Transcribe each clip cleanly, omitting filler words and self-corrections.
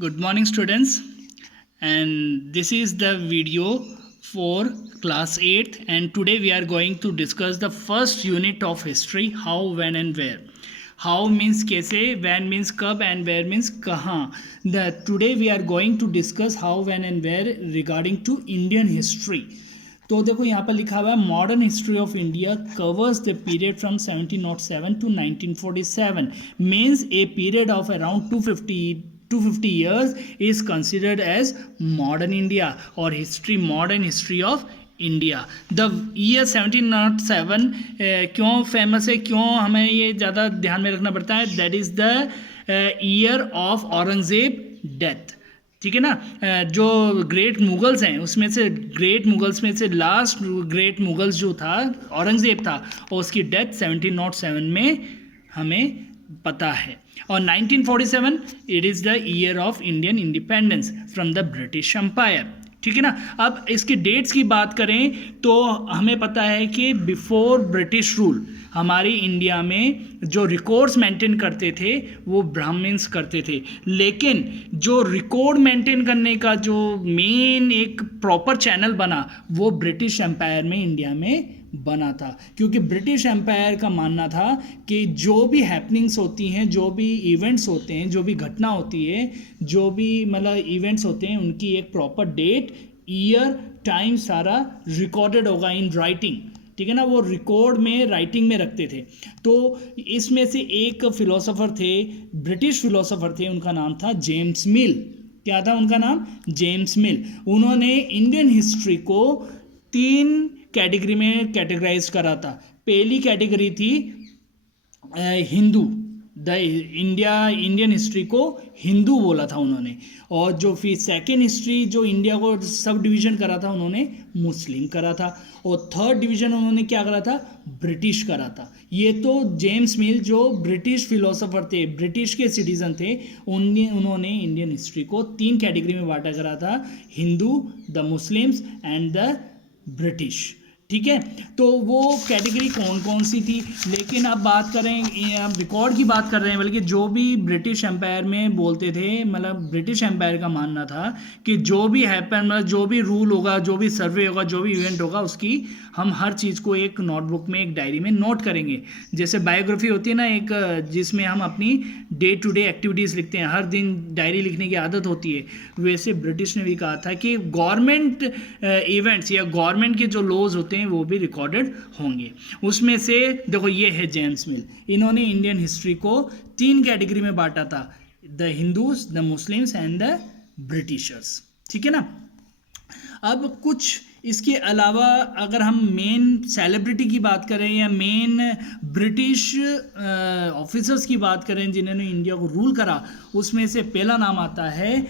Good morning, students. And this is the video for class 8th. And today we are going to discuss the first unit of history: how, when, and where. How means कैसे, when means कब, and where means कहाँ. Today we are going to discuss how, when, and where regarding to Indian history. तो देखो यहाँ पर लिखा हुआ है modern history of India covers the period from 1707 to 1947 means a period of around 250 years is considered as modern India or modern history of India. The year 1707 क्यों famous है, क्यों हमें ये ज़्यादा ध्यान में रखना पड़ता है? That is the year of Aurangzeb death. ठीक है ना. जो ग्रेट मुगल्स हैं उसमें से ग्रेट मुगल्स में से लास्ट ग्रेट मुगल्स जो था औरंगजेब था और उसकी डेथ 1707 में हमें पता है. और 1947 it is the year of Indian independence from the British empire. ठीक है ना. अब इसकी डेट्स की बात करें तो हमें पता है कि बिफोर ब्रिटिश रूल हमारी इंडिया में जो रिकॉर्ड्स मेंटेन करते थे वो ब्राह्मण्स करते थे, लेकिन जो रिकॉर्ड मेंटेन करने का जो मेन एक प्रॉपर चैनल बना वो ब्रिटिश एम्पायर में इंडिया में बना था. क्योंकि ब्रिटिश एम्पायर का मानना था कि जो भी हैपनिंग्स होती हैं, जो भी इवेंट्स होते हैं, जो भी घटना होती है, जो भी मतलब इवेंट्स होते हैं, उनकी एक प्रॉपर डेट, ईयर, टाइम सारा रिकॉर्डेड होगा इन राइटिंग. ठीक है ना. वो रिकॉर्ड में राइटिंग में रखते थे. तो इसमें से एक फिलोसोफर थे, ब्रिटिश फिलोसोफर थे, उनका नाम था जेम्स मिल. क्या था उनका नाम? जेम्स मिल. उन्होंने इंडियन हिस्ट्री को 3 कैटेगरी में कैटेगराइज करा था. पहली कैटेगरी थी हिंदू. इंडियन हिस्ट्री को हिंदू बोला था उन्होंने. और जो फिर सेकेंड हिस्ट्री जो इंडिया को सब डिवीज़न करा था उन्होंने मुस्लिम करा था. और थर्ड डिवीज़न उन्होंने क्या करा था? ब्रिटिश करा था. ये तो जेम्स मिल जो ब्रिटिश फिलोसोफर थे, ब्रिटिश के सिटीज़न थे, उन्होंने इंडियन हिस्ट्री को 3 कैटेगरी में बांटा करा था: Hindu, the Muslims and the British. ठीक है. तो वो कैटेगरी कौन कौन सी थी? लेकिन अब बात करें, अब रिकॉर्ड की बात कर रहे हैं, बल्कि जो भी ब्रिटिश एम्पायर में बोलते थे, मतलब ब्रिटिश एम्पायर का मानना था कि जो भी हैपन, मतलब जो भी रूल होगा, जो भी सर्वे होगा, जो भी इवेंट होगा, उसकी हम हर चीज़ को एक नोटबुक में, एक डायरी में नोट करेंगे. जैसे बायोग्राफी होती है ना एक, जिसमें हम अपनी डे टू डे एक्टिविटीज़ लिखते हैं, हर दिन डायरी लिखने की आदत होती है, वैसे ब्रिटिश ने भी कहा था कि गवर्नमेंट इवेंट्स या गवर्नमेंट के जो लॉज होते हैं वो भी रिकॉर्डेड होंगे. उसमें से देखो ये है जेम्स मिल. इन्होंने इंडियन हिस्ट्री को 3 कैटेगरी में बांटा था: the Hindus, the Muslims and the Britishers. ठीक है ना. अब कुछ इसके अलावा अगर हम मेन सेलिब्रिटी की बात करें या मेन ब्रिटिश ऑफिसर्स की बात करें जिन्होंने इंडिया को रूल करा, उसमें से पहला नाम आता है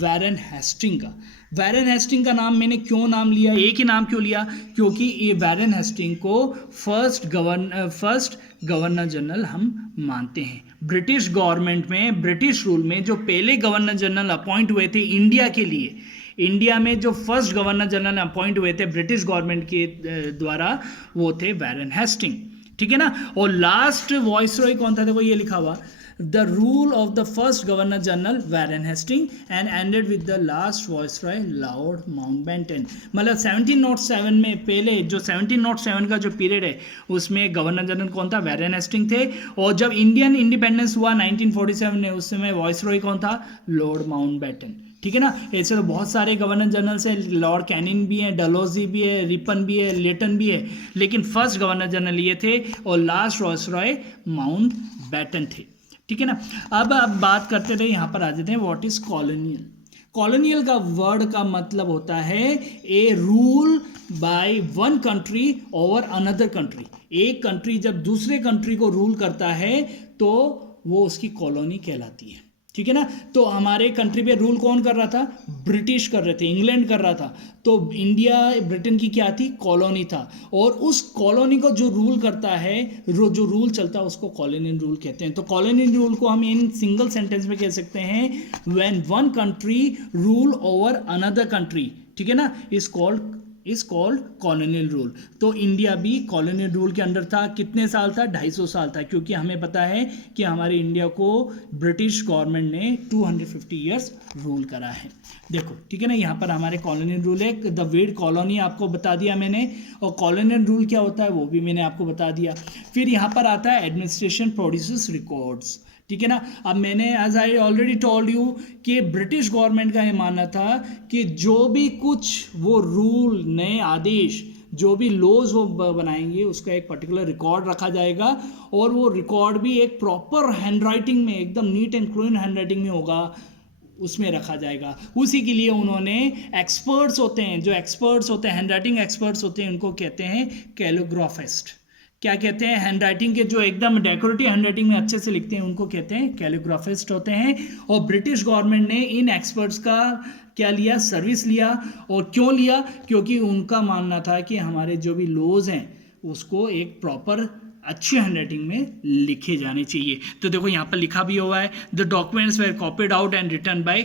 वैरन हेस्टिंग का. वैरन हेस्टिंग का नाम मैंने क्यों नाम लिया, एक ही नाम क्यों लिया? क्योंकि ये वैरन हेस्टिंग को फर्स्ट गवर्नर जनरल हम मानते हैं. ब्रिटिश गवर्नमेंट में, ब्रिटिश रूल में जो पहले गवर्नर जनरल अपॉइंट हुए थे इंडिया के लिए, इंडिया में जो फर्स्ट गवर्नर जनरल अपॉइंट हुए थे ब्रिटिश गवर्नमेंट के द्वारा, वो थे वैरन हेस्टिंग. ठीक है ना. और लास्ट वॉइसरॉय कौन था? देखो ये लिखा हुआ: the rule of the first governor general Warren Hastings and ended with the last viceroy Lord Mountbatten. मतलब 1707 में, पहले जो 1707 का जो पीरियड है उसमें गवर्नर जनरल कौन था? वैरन हेस्टिंग थे. और जब इंडियन इंडिपेंडेंस हुआ 1947 में, उस समय वॉइसरॉय कौन था? Lord Mountbatten. ठीक है ना. ऐसे तो बहुत सारे गवर्नर जनरल से, लॉर्ड कैनिंग भी हैं, डलहौजी भी है, रिपन भी है, लेटन भी है, लेकिन फर्स्ट गवर्नर जनरल ये थे और लास्ट वॉइसरॉय माउंटबेटन थे. ठीक है ना. अब बात करते रहे, यहाँ पर आ जाते हैं व्हाट इज कॉलोनियल. कॉलोनियल का वर्ड का मतलब होता है a rule by one country over another country. एक कंट्री जब दूसरे कंट्री को रूल करता है तो वो उसकी कॉलोनी कहलाती है. ठीक है ना. तो हमारे कंट्री पे रूल कौन कर रहा था? ब्रिटिश कर रहे थे, इंग्लैंड कर रहा था. तो इंडिया ब्रिटेन की क्या थी? कॉलोनी था. और उस कॉलोनी को जो रूल करता है, जो रूल चलता है, उसको कॉलोनियल रूल कहते हैं. तो कॉलोनियल रूल को हम इन सिंगल सेंटेंस में कह सकते हैं: when one country rule over another country, ठीक है ना, is called is called colonial rule. तो इंडिया भी कॉलोनियल रूल के अंडर था। कितने साल था? 250 साल था, क्योंकि हमें पता है कि हमारे इंडिया को ब्रिटिश गवर्नमेंट ने 250 ईयर्स रूल करा है। देखो ठीक है ना, यहाँ पर हमारे कॉलोनियल रूल है। द वर्ड कॉलोनी आपको बता दिया मैंने, और कॉलोनियल रूल क्या होता है वो भी मैंने आपको बता दिया। फिर यहाँ पर आता है एडमिनिस्ट्रेशन प्रोड्यूसेस रिकॉर्ड्स, ठीक है ना। अब मैंने as I already told you कि ब्रिटिश गवर्नमेंट का ये मानना था कि जो भी कुछ वो रूल, नए आदेश, जो भी लॉज वो बनाएंगे उसका एक पर्टिकुलर रिकॉर्ड रखा जाएगा, और वो रिकॉर्ड भी एक प्रॉपर हैंडराइटिंग में, एकदम नीट एंड क्लीन हैंडराइटिंग में होगा, उसमें रखा जाएगा। उसी के लिए उन्होंने एक्सपर्ट्स होते हैं, जो एक्सपर्ट्स होते हैं, हैंडराइटिंग एक्सपर्ट्स होते हैं, उनको कहते हैं कैलिग्राफिस्ट। क्या कहते हैं? हैंडराइटिंग के जो एकदम डेकोरेटिव हैंडराइटिंग में अच्छे से लिखते हैं उनको कहते हैं कैलिग्राफिस्ट होते हैं। और ब्रिटिश गवर्नमेंट ने इन एक्सपर्ट्स का क्या लिया? सर्विस लिया। और क्यों लिया? क्योंकि उनका मानना था कि हमारे जो भी लॉज हैं उसको एक प्रॉपर अच्छी हैंडराइटिंग में लिखे जाने चाहिए। तो देखो यहाँ पर लिखा भी हुआ है, the documents were copied out and written by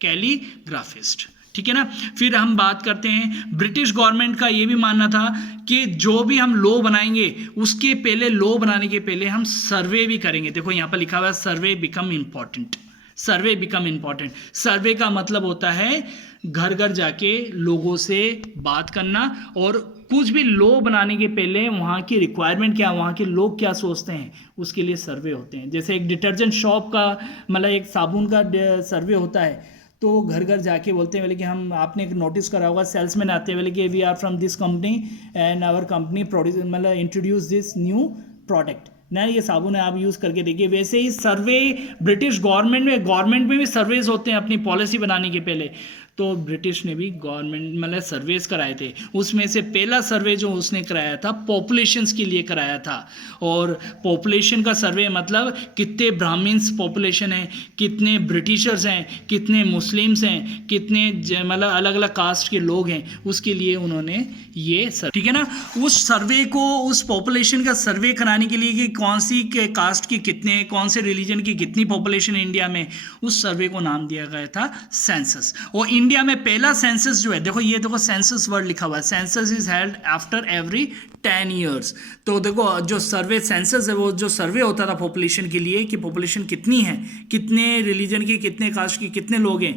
calligraphist, ठीक है ना। फिर हम बात करते हैं, ब्रिटिश गवर्नमेंट का ये भी मानना था कि जो भी हम लॉ बनाएंगे उसके पहले, लॉ बनाने के पहले हम सर्वे भी करेंगे। देखो यहाँ पर लिखा हुआ है सर्वे बिकम इंपॉर्टेंट। सर्वे बिकम इंपॉर्टेंट, सर्वे का मतलब होता है घर घर जाके लोगों से बात करना, और कुछ भी लॉ बनाने के पहले वहाँ की रिक्वायरमेंट क्या, वहाँ के लोग क्या सोचते हैं, उसके लिए सर्वे होते हैं। जैसे एक डिटर्जेंट शॉप का, मतलब एक साबुन का सर्वे होता है, तो घर घर जाके बोलते हैं बोले कि हम, आपने एक नोटिस करा होगा, सेल्समैन आते हैं बोले कि we are from this company and our company produce, मतलब इंट्रोड्यूस दिस न्यू प्रोडक्ट ना, ये साबुन है, आप यूज़ करके देखिए। वैसे ही सर्वे ब्रिटिश गवर्नमेंट में भी सर्वेज होते हैं अपनी पॉलिसी बनाने के पहले। तो ब्रिटिश ने भी गवर्नमेंट, मतलब सर्वेस कराए थे। उसमें से पहला सर्वे जो उसने कराया था पॉपुलेशंस के लिए कराया था। और पॉपुलेशन का सर्वे मतलब कितने ब्राह्मण्स पॉपुलेशन है, कितने ब्रिटिशर्स हैं, कितने मुस्लिम्स हैं, कितने मतलब अलग अलग कास्ट के लोग हैं, उसके लिए उन्होंने ये ठीक है ना। उस सर्वे को, उस पॉपुलेशन का सर्वे कराने के लिए कि कौन सी कास्ट की कितने, कौन से रिलीजन की कितनी पॉपुलेशन है इंडिया में, उस सर्वे को नाम दिया गया था सेंसस। और इंडिया में पहला सेंसस जो है, देखो ये देखो सेंसस वर्ड लिखा हुआ है, census is held after every 10 years. तो देखो जो सर्वे सेंसस है, वो जो सर्वे होता था पॉपुलेशन के लिए कि पॉपुलेशन कितनी है, कितने रिलीजन की, कितने कास्ट की, कितने लोग हैं,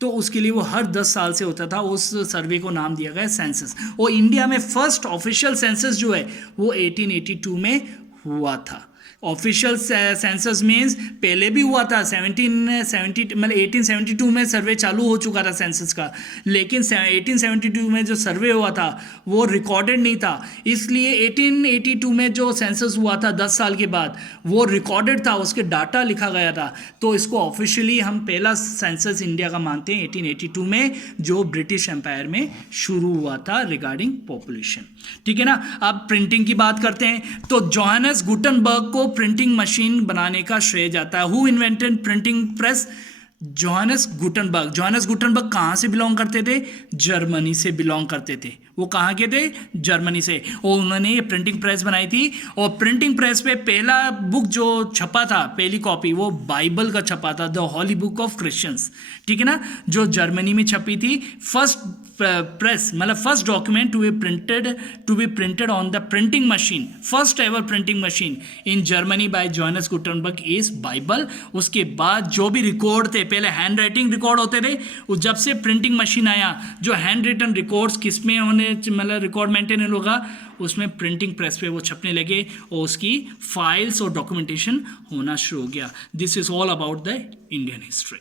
तो उसके लिए वो हर 10 साल से होता था। उस सर्वे को नाम दिया गया सेंसस। और इंडिया में फर्स्ट ऑफिशियल सेंसस जो है वो 1882 में हुआ था। ऑफिशियल सेंसस मीन्स पहले भी हुआ था 1770, मतलब 1872 में सर्वे चालू हो चुका था सेंसस का, लेकिन 1872 में जो सर्वे हुआ था वो रिकॉर्डेड नहीं था। इसलिए 1882 में जो सेंसस हुआ था 10 साल के बाद, वो रिकॉर्डेड था, उसके डाटा लिखा गया था। तो इसको ऑफिशियली हम पहला सेंसस इंडिया का मानते हैं 1882 में, जो ब्रिटिश एम्पायर में शुरू हुआ था रिगार्डिंग पॉपुलेशन, ठीक है ना। अब प्रिंटिंग की बात करते हैं, तो जोहानस गुटनबर्ग को प्रिंटिंग मशीन बनाने का श्रेय जाता है। Who invented printing press? Johannes Gutenberg. Johannes Gutenberg कहाँ से बिलोंग करते थे? जर्मनी से बिलोंग करते थे। वो कहाँ के थे? जर्मनी से। और उन्होंने ये प्रिंटिंग प्रेस बनाई थी। और प्रिंटिंग प्रेस पे पहला बुक जो छपा था, पहली कॉपी, वो बाइबल का छपा था, the holy book of Christians, ठीक है ना, जो जर्मनी में छपी थी। फर्स्ट प्रेस, मतलब first document to be printed on the printing machine, first ever printing machine in Germany by Johannes Gutenberg is Bible. उसके बाद जो भी रिकॉर्ड थे, पहले हैंड राइटिंग रिकॉर्ड होते थे, जब से प्रिंटिंग मशीन आया, जो हैंड रिटन रिकॉर्ड्स किसमें होने, मतलब रिकॉर्ड मेंटेन होगा, उसमें प्रिंटिंग प्रेस पे वो छपने लगे और उसकी फाइल्स और डॉक्यूमेंटेशन होना शुरू हो गया। This is all about the Indian history.